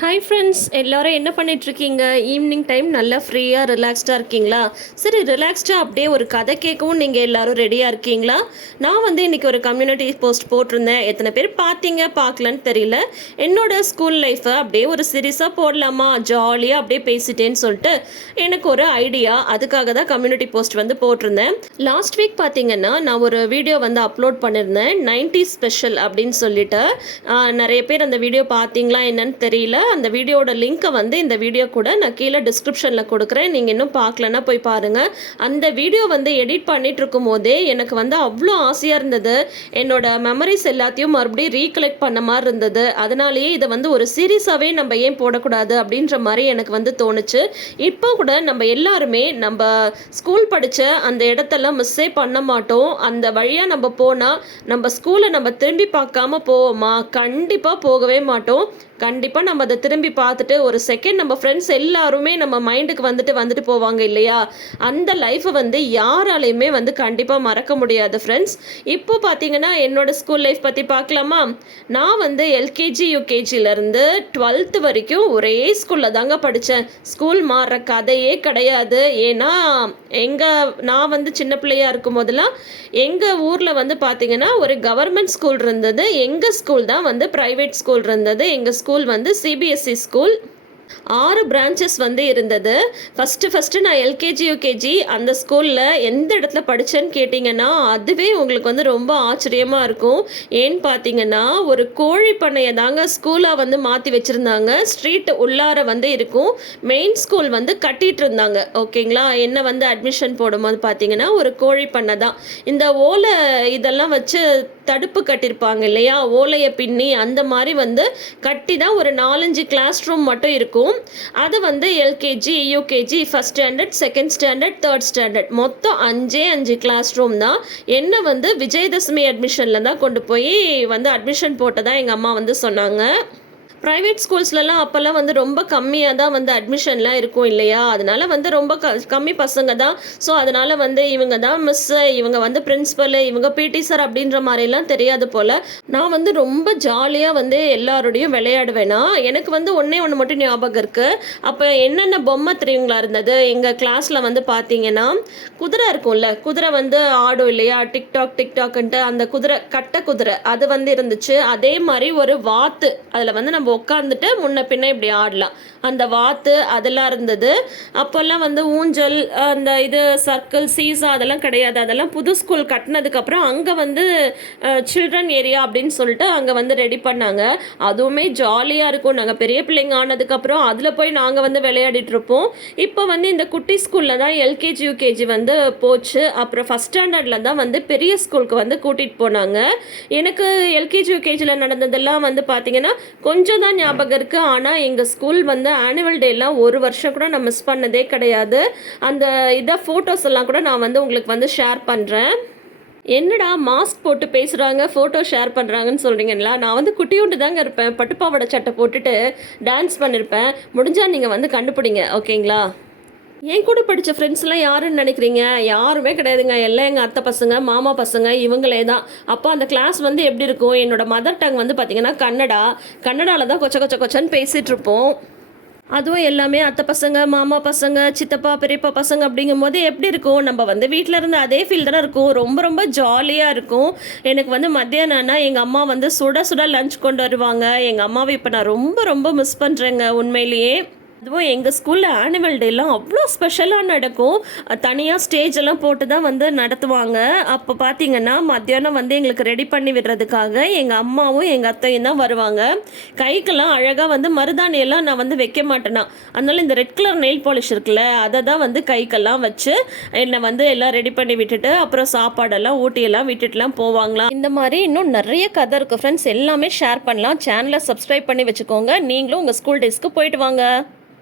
Hi friends, எல்லோரும் என்ன பண்ணிகிட்ருக்கீங்க? ஈவினிங் டைம் நல்லா ஃப்ரீயாக ரிலாக்ஸ்டாக இருக்கீங்களா? சரி, ரிலாக்ஸ்டாக அப்படியே ஒரு கதை கேட்கவும் நீங்கள் எல்லோரும் ரெடியாக இருக்கீங்களா? நான் இன்றைக்கி ஒரு கம்யூனிட்டி போஸ்ட் போட்டிருந்தேன். எத்தனை பேர் பார்த்தீங்க பார்க்கலன்னு தெரியல. என்னோடய ஸ்கூல் லைஃப்பை அப்படியே ஒரு சீரியஸாக போடலாமா, ஜாலியாக அப்படியே பேசிட்டேன்னு சொல்லிட்டு எனக்கு ஒரு ஐடியா. அதுக்காக தான் கம்யூனிட்டி போஸ்ட் போட்டிருந்தேன். லாஸ்ட் வீக் பார்த்தீங்கன்னா நான் ஒரு வீடியோ அப்லோட் பண்ணியிருந்தேன், 90s ஸ்பெஷல் அப்படின்னு சொல்லிட்டு. நிறைய பேர் அந்த வீடியோ பார்த்தீங்களா என்னன்னு தெரியல. அந்த வீடியோட லிங்க்கை இந்த வீடியோ கூட நான் கீழே டிஸ்கிரிப்ஷனில் கொடுக்குறேன். நீங்கள் இன்னும் பார்க்கலன்னா போய் பாருங்கள். அந்த வீடியோ எடிட் பண்ணிட்டு இருக்கும் போதே எனக்கு அவ்வளோ ஆசையாக இருந்தது. என்னோட மெமரிஸ் எல்லாத்தையும் மறுபடியும் ரீகலெக்ட் பண்ண மாதிரி இருந்தது. அதனாலேயே இதை ஒரு சீரியஸாகவே நம்ம ஏன் போடக்கூடாது அப்படின்ற மாதிரி எனக்கு தோணுச்சு. இப்போ கூட நம்ம எல்லாருமே நம்ம ஸ்கூல் படித்த அந்த இடத்தெல்லாம் மிஸ்ஸே பண்ண மாட்டோம். அந்த வழியாக நம்ம போனால் நம்ம ஸ்கூலை நம்ம திரும்பி பார்க்காம போவோமா? கண்டிப்பாக போகவே மாட்டோம். கண்டிப்பாக நம்ம அதை திரும்பி பார்த்துட்டு ஒரு செகண்ட் நம்ம ஃப்ரெண்ட்ஸ் எல்லாருமே நம்ம மைண்டுக்கு வந்துட்டு போவாங்க இல்லையா? அந்த லைஃப்பை யாராலையுமே கண்டிப்பாக மறக்க முடியாது ஃப்ரெண்ட்ஸ். இப்போ பார்த்தீங்கன்னா என்னோட ஸ்கூல் லைஃப் பற்றி பார்க்கலாமா? நான் எல்கேஜி யூகேஜிலேருந்து 12th வரைக்கும் ஒரே ஸ்கூலில் தாங்க படித்தேன். ஸ்கூல் மாறுற கதையே கிடையாது. ஏன்னா நான் சின்ன பிள்ளையாக இருக்கும் போதெல்லாம் எங்கள் ஊரில் பார்த்தீங்கன்னா ஒரு கவர்மெண்ட் ஸ்கூல் இருந்தது. எங்கள் ஸ்கூல் தான் ப்ரைவேட் ஸ்கூல் இருந்தது. எங்கள் ஸ்கூல் சிபிஎஸ்சி ஸ்கூல். 6 பிரான்ச்சஸ் இருந்தது. ஃபஸ்ட்டு நான் எல்கேஜி யூகேஜி அந்த ஸ்கூலில் எந்த இடத்துல படித்தேன்னு கேட்டிங்கன்னா அதுவே உங்களுக்கு ரொம்ப ஆச்சரியமாக இருக்கும். ஏன்னு பார்த்தீங்கன்னா ஒரு கோழி பண்ணையை தாங்க ஸ்கூலாக மாற்றி வச்சுருந்தாங்க. ஸ்ட்ரீட் உள்ளார இருக்கும். மெயின் ஸ்கூல் கட்டிகிட்டு இருந்தாங்க. ஓகேங்களா? என்ன அட்மிஷன் போடும்போது பார்த்தீங்கன்னா ஒரு கோழி பண்ணை தான். இந்த ஓலை இதெல்லாம் வச்சு தடுப்பு கட்டியிருப்பாங்க இல்லையா? ஓலையை பின்னி அந்த மாதிரி கட்டி தான் ஒரு 4-5 கிளாஸ் ரூம் மட்டும் இருக்கும். அது LKG UKG first standard, second standard, third standard மொத்தம் 5 கிளாஸ் ரூம் தான். என்ன விஜயதசமி அட்மிஷனில் தான் கொண்டு போய் அட்மிஷன் போட்டதாக எங்கள் அம்மா சொன்னாங்க. ப்ரைவேட் ஸ்கூல்ஸ்லலாம் அப்போல்லாம் ரொம்ப கம்மியாக தான் அட்மிஷன்லாம் இருக்கும் இல்லையா? அதனால் ரொம்ப கம்மி பசங்க தான். ஸோ அதனால் இவங்க தான் மிஸ்ஸு, இவங்க பிரின்ஸிபலு, இவங்க பிடி சார் அப்படின்ற மாதிரிலாம் தெரியாது போல். நான் ரொம்ப ஜாலியாக எல்லாரோடையும் விளையாடுவேனா. எனக்கு ஒன்றே ஒன்று மட்டும் ஞாபகம் இருக்குது. அப்போ என்னென்ன பொம்மை தெரியுங்களா இருந்தது எங்கள் கிளாஸில் பார்த்தீங்கன்னா குதிரை இருக்கும்ல, குதிரை ஆடும் இல்லையா? டிக்டாக்ன்ட்டு அந்த குதிரை, கட்டை குதிரை அது இருந்துச்சு. அதே மாதிரி ஒரு வாத்து, அதில் நம்ம உட்காந்துட்டு முன்ன பின்ன இப்படி ஆடலாம். அந்த வாத்து அதெல்லாம் இருந்தது. அப்போல்லாம் ஊஞ்சல், அந்த இது சர்க்கிள், சீசா அதெல்லாம் கிடையாது. அதெல்லாம் புது ஸ்கூல் கட்டினதுக்கப்புறம் அங்கே சில்ட்ரன் ஏரியா அப்படின்னு சொல்லிட்டு அங்கே ரெடி பண்ணாங்க. அதுவுமே ஜாலியாக இருக்கும். நாங்கள் பெரிய பிள்ளைங்க ஆனதுக்கப்புறம் அதில் போய் நாங்கள் விளையாடிட்டு இருப்போம். இப்போ இந்த குட்டி ஸ்கூலில் தான் எல்கேஜி யூகேஜி போச்சு. அப்புறம் ஃபஸ்ட் ஸ்டாண்டர்டில் தான் பெரிய ஸ்கூலுக்கு கூட்டிகிட்டு போனாங்க. எனக்கு எல்கேஜி யூகேஜியில் நடந்ததெல்லாம் பார்த்தீங்கன்னா கொஞ்சம் தான் ஞாபகம் இருக்குது. ஆனால் எங்கள் ஸ்கூல் ஆனுவல் டேலாம் ஒரு வருஷம் கூட நான் மிஸ் பண்ணதே கிடையாது. அந்த ஃபோட்டோஸ் எல்லாம் கூட நான் உங்களுக்கு ஷேர் பண்ணுறேன். என்னடா மாஸ்க் போட்டு பேசுகிறாங்க, ஃபோட்டோ ஷேர் பண்ணுறாங்கன்னு சொல்கிறீங்களா? நான் குட்டியோண்டு தாங்க இருப்பேன். பட்டுப்பாவடை சட்டை போட்டுட்டு டான்ஸ் பண்ணியிருப்பேன். முடிஞ்சால் நீங்கள் கண்டுபிடிங்க, ஓகேங்களா? என் கூட படித்த ஃப்ரெண்ட்ஸ்லாம் யாருன்னு நினைக்கிறீங்க? யாருமே கிடையாதுங்க. எல்லாம் எங்கள் அத்தை பசங்க, மாமா பசங்க, இவங்களே தான். அப்போ அந்த கிளாஸ் எப்படி இருக்கும்? என்னோடய மதர் டங் பார்த்திங்கன்னா கன்னடாவில் தான் கொச்சன்னு பேசிகிட்டு இருப்போம். அதுவும் எல்லாமே அத்தை பசங்க, மாமா பசங்க, சித்தப்பா, பெரியப்பா பசங்க அப்படிங்கும் போது எப்படி இருக்கும்? நம்ம வீட்டில் இருந்து அதே ஃபீல் தானே இருக்கும். ரொம்ப ஜாலியாக இருக்கும். எனக்கு மத்தியானம்னா எங்கள் அம்மா சுட சுட லஞ்ச் கொண்டு வருவாங்க. எங்கள் அம்மாவை இப்போ நான் ரொம்ப மிஸ் பண்ணுறேங்க உண்மையிலேயே. அதுவும் எங்கள் ஸ்கூலில் ஆனுவல் டேலாம் அவ்வளோ ஸ்பெஷலாக நடக்கும். தனியாக ஸ்டேஜ் எல்லாம் போட்டு தான் நடத்துவாங்க. அப்போ பார்த்தீங்கன்னா மத்தியானம் எங்களுக்கு ரெடி பண்ணி விடுறதுக்காக எங்கள் அம்மாவும் எங்கள் அத்தையும் தான் வருவாங்க. கைக்கெல்லாம் அழகாக மருதாணியெல்லாம் நான் வைக்க மாட்டேனா. அதனால இந்த ரெட் கலர் நெயில் பாலிஷ் இருக்குல்ல, அதை தான் கைக்கெல்லாம் வச்சு என்னை எல்லாம் ரெடி பண்ணி விட்டுட்டு அப்புறம் சாப்பாடெல்லாம் ஊட்டியெல்லாம் விட்டுட்டுலாம் போவாங்களாம். இந்த மாதிரி இன்னும் நிறைய கதை இருக்குது ஃப்ரெண்ட்ஸ். எல்லாமே ஷேர் பண்ணலாம். சேனலை சப்ஸ்கிரைப் பண்ணி வச்சுக்கோங்க. நீங்களும் உங்கள் ஸ்கூல் டேஸ்க்கு போயிட்டு வாங்க.